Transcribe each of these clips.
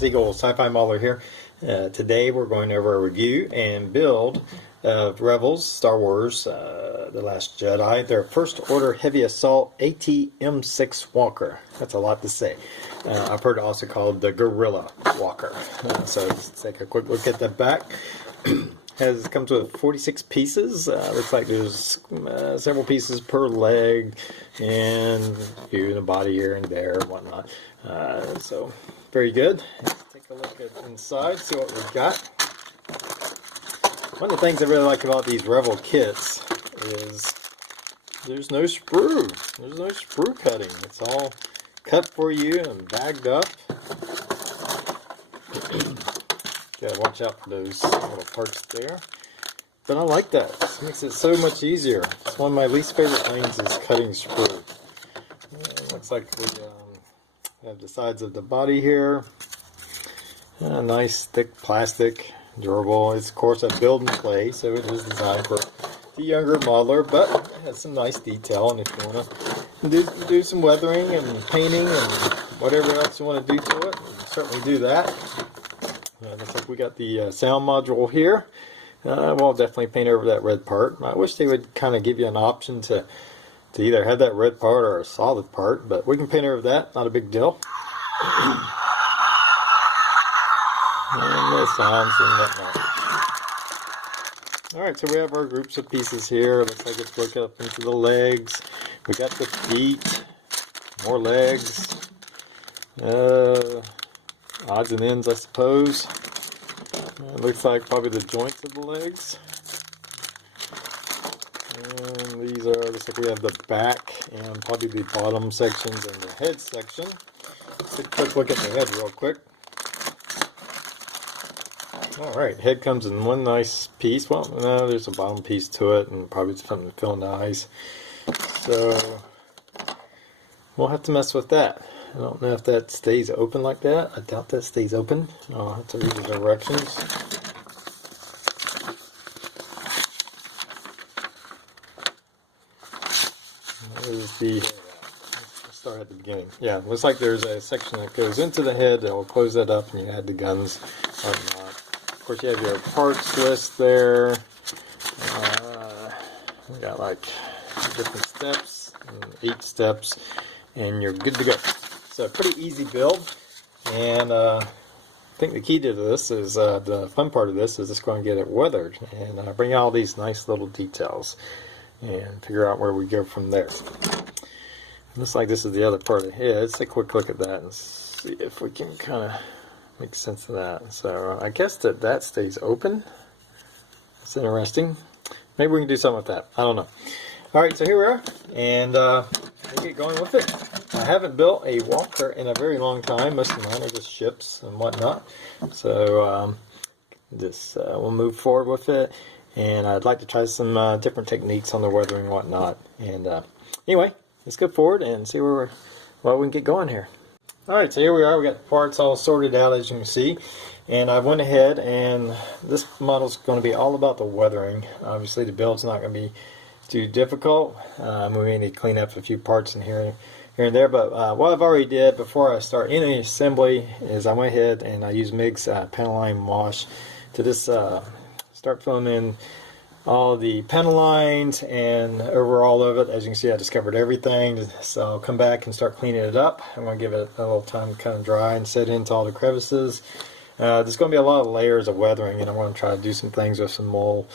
Thomas Eagle Sci-Fi Modeler here. Today we're going over a review and build of Rebels Star Wars The Last Jedi, their First Order Heavy Assault AT-M6 Walker. That's a lot to say. I've heard it also called the Guerrilla Walker. So let's take a quick look at the back. Comes with 46 pieces. Looks like there's several pieces per leg, and a few in the body here and there, and whatnot. So very good. Let's take a look at inside, see what we've got. One of the things I really like about these Rebel kits is there's no sprue. There's no sprue cutting. It's all cut for you and bagged up. Gotta watch out for those little parts there. But I like that. It makes it so much easier. It's one of my least favorite things is cutting sprue. Looks like we have the sides of the body here. Nice thick plastic, durable. It's of course a build and play, so it is designed for the younger modeler, but it has some nice detail. And if you want to do some weathering and painting and whatever else you want to do to it, you can certainly do that. Looks like we got the sound module here. We'll definitely paint over that red part. I wish they would kind of give you an option to either have that red part or a solid part, but we can paint over that, not a big deal. And the sounds and whatnot. Alright, so we have our groups of pieces here. Looks like it's broken up into the legs. We got the feet, more legs. Odds and ends, I suppose. It looks like probably the joints of the legs. And these are, looks like we have the back and probably the bottom sections and the head section. Let's take a quick look at the head real quick. Alright, head comes in one nice piece. Well, no, there's a bottom piece to it and probably something to fill in the eyes. So, we'll have to mess with that. I don't know if that stays open like that. I doubt that stays open. I'll have to read the directions. There's the, let's start at the beginning. Yeah, looks like there's a section that goes into the head that will close that up and you add the guns, whatnot. Of course, you have your parts list there. We got like different steps, 8 steps, and you're good to go. So pretty easy build, and I think the key to this is the fun part of this is just going to get it weathered and bring out all these nice little details and figure out where we go from there. Looks like this is the other part of the head. Let's take a quick look at that and see if we can kind of make sense of that. So I guess that stays open. That's interesting. Maybe we can do something with that. I don't know. Alright, so here we are, and we'll get going with it. I haven't built a walker in a very long time. Most of mine are just ships and whatnot. So we'll move forward with it, and I'd like to try some different techniques on the weathering and whatnot. And anyway, let's go forward and see what we can get going here. Alright, so here we are. We got the parts all sorted out, as you can see. And I went ahead, and this model is going to be all about the weathering. Obviously, the build's not going to be too difficult. We may need to clean up a few parts in here and there, but what I've already did before I start any assembly is I went ahead and I used MIG's panel line wash to just start filling in all the panel lines and over all of it. As you can see, I just covered everything, so I'll come back and start cleaning it up. I'm going to give it a little time to kind of dry and set into all the crevices. There's going to be a lot of layers of weathering, and I'm going to try to do some things with some mole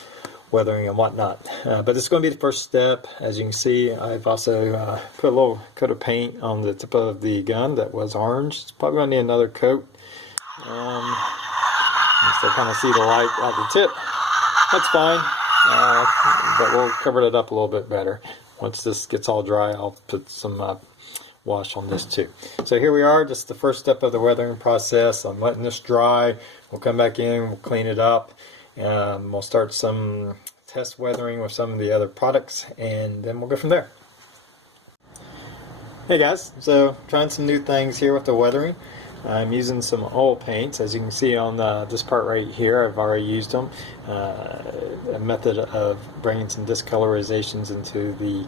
weathering and whatnot. But this is going to be the first step. As you can see, I've also put a little coat of paint on the tip of the gun that was orange. It's probably going to need another coat. You still kind of see the light at the tip. That's fine, but we'll cover it up a little bit better. Once this gets all dry, I'll put some wash on this too. So here we are, just the first step of the weathering process. I'm letting this dry. We'll come back in, we'll clean it up. We'll start some test weathering with some of the other products, and then we'll go from there. Hey guys, so trying some new things here with the weathering. I'm using some oil paints. As you can see on this part right here, I've already used them. A method of bringing some discolorizations into the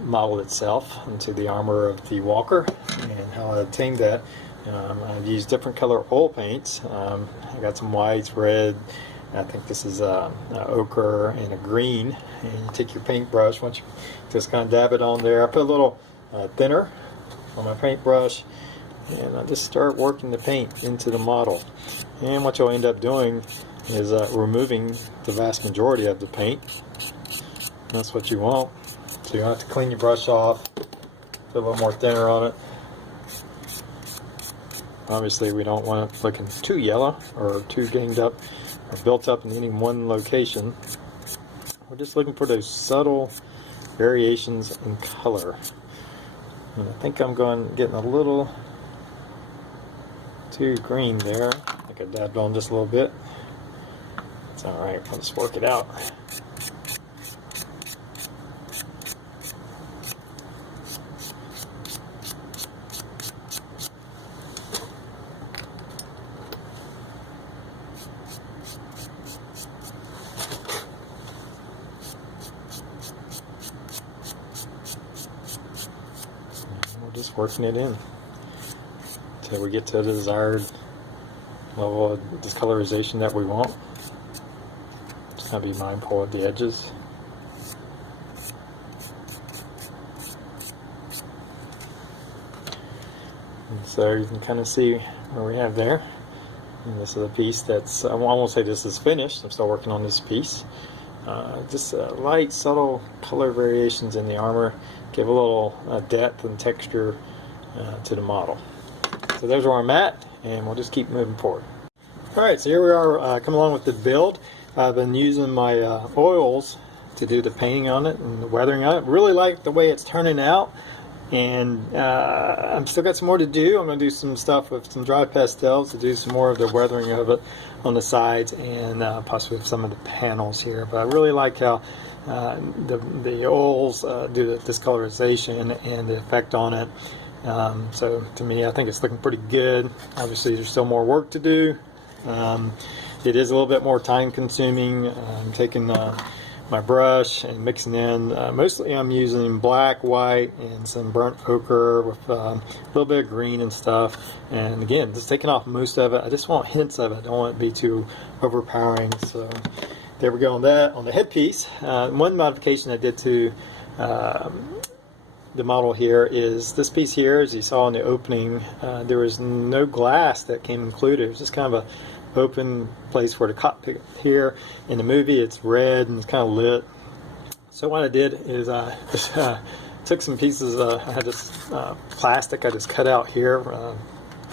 model itself, into the armor of the walker, and how I obtained that. I've used different color oil paints. I got some whites, red, I think this is ochre and a green. And you take your paintbrush, once you just kind of dab it on there. I put a little thinner on my paintbrush, and I just start working the paint into the model. And what you'll end up doing is removing the vast majority of the paint. That's what you want. So you have to clean your brush off, put a little more thinner on it. Obviously we don't want it looking too yellow or too ganged up or built up in any one location. We're just looking for those subtle variations in color. And I think I'm getting a little too green there. I think I dabbed on just a little bit. It's alright, I'll just work it out. Just working it in until we get to the desired level of discolorization that we want. Just gotta be mindful of the edges. And so you can kind of see what we have there. And this is a piece that's, I won't say this is finished, I'm still working on this piece. Just light, subtle color variations in the armor give a little depth and texture to the model. So there's where I'm at, and we'll just keep moving forward. Alright, so here we are coming along with the build. I've been using my oils to do the painting on it and the weathering on it. Really like the way it's turning out, and I'm still got some more to do. I'm going to do some stuff with some dry pastels to do some more of the weathering of it on the sides and possibly with some of the panels here. But I really like how the oils do the discolorization and the effect on it. So to me, I think it's looking pretty good. Obviously there's still more work to do. It is a little bit more time consuming. I'm taking my brush and mixing in, mostly I'm using black, white, and some burnt ochre with a little bit of green and stuff. And again, just taking off most of it. I just want hints of it. I don't want it to be too overpowering. So there we go on that. On the headpiece, one modification I did to the model here is this piece here. As you saw in the opening, there was no glass that came included. It was just kind of a open place for the cockpit here. In the movie it's red and it's kind of lit. So what I did is I just took some pieces, I had this plastic I just cut out here. I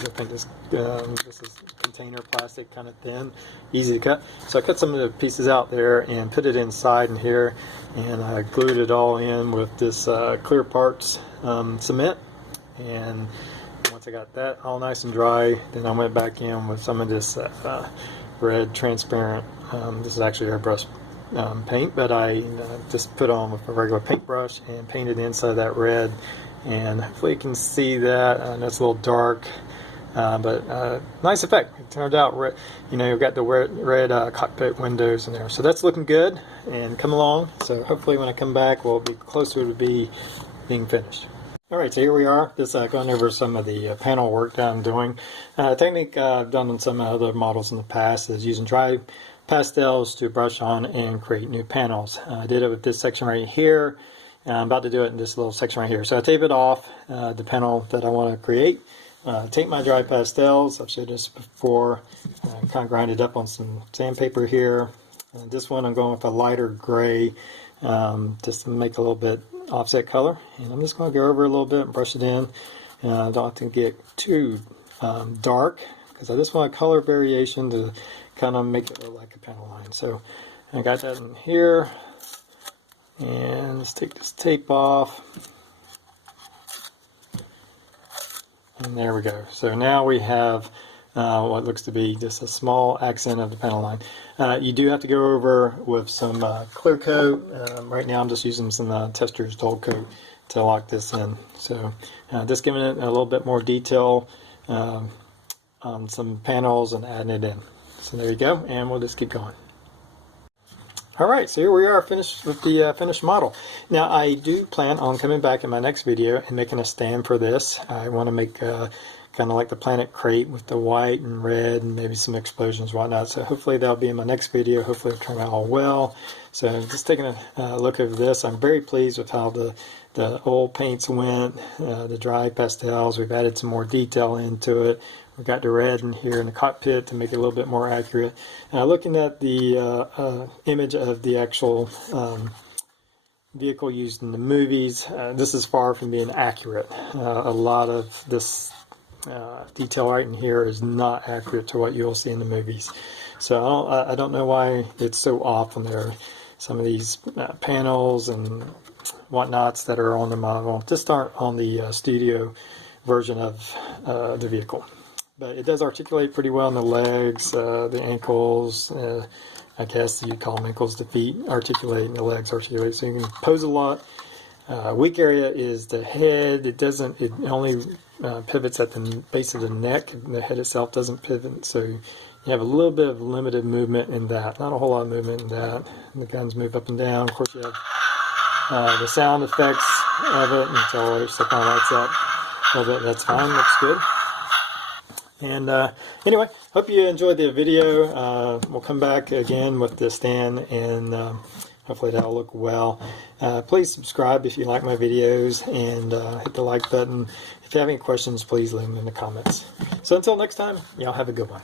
think this is container plastic, kind of thin, easy to cut. So I cut some of the pieces out there and put it inside in here, and I glued it all in with this clear parts cement. And once I got that all nice and dry, then I went back in with some of this red transparent, this is actually airbrush paint, but I just put on with a regular paintbrush and painted the inside of that red. And hopefully you can see that. That's a little dark, but nice effect. It turned out, you know, you've got the red cockpit windows in there. So that's looking good and come along. So hopefully when I come back, we'll be closer to being finished. Alright, so here we are, just going over some of the panel work that I'm doing. Technique I've done on some other models in the past is using dry pastels to brush on and create new panels. I did it with this section right here. I'm about to do it in this little section right here. So I tape it off, the panel that I want to create. Take my dry pastels, I've showed this before, kind of grind it up on some sandpaper here. This one I'm going with a lighter gray, just to make a little bit offset color, and I'm just going to go over a little bit and brush it in. I don't have to get too dark, because I just want a color variation to kind of make it look like a panel line. So I got that in here, and let's take this tape off, and there we go. So now we have what looks to be just a small accent of the panel line. You do have to go over with some clear coat. Right now I'm just using some Tester's Dull Coat to lock this in. So just giving it a little bit more detail on some panels and adding it in. So there you go, and we'll just keep going. Alright, so here we are finished with the finished model. Now I do plan on coming back in my next video and making a stand for this. I want to make kind of like the Planet Crate with the white and red and maybe some explosions and whatnot. So hopefully that'll be in my next video. Hopefully it'll turn out all well. So just taking a look over this, I'm very pleased with how the oil paints went, the dry pastels. We've added some more detail into it. We've got the red in here in the cockpit to make it a little bit more accurate. Looking at the image of the actual vehicle used in the movies, this is far from being accurate. A lot of this detail right in here is not accurate to what you'll see in the movies. So I don't know why it's so off on there. Some of these panels and whatnots that are on the model just aren't on the studio version of the vehicle. But it does articulate pretty well in the legs, the ankles. I guess you call them ankles, the feet articulate and the legs articulate. So you can pose a lot. Weak area is the head. It only pivots at the base of the neck. The head itself doesn't pivot. So you have a little bit of limited movement in that. Not a whole lot of movement in that. And the guns move up and down. Of course, you have the sound effects of it until it kind of lights up a little bit. That's fine. Looks good. And anyway, hope you enjoyed the video. We'll come back again with the stand, and hopefully that'll look well. Please subscribe if you like my videos, and hit the like button. If you have any questions, please leave them in the comments. So until next time, y'all have a good one.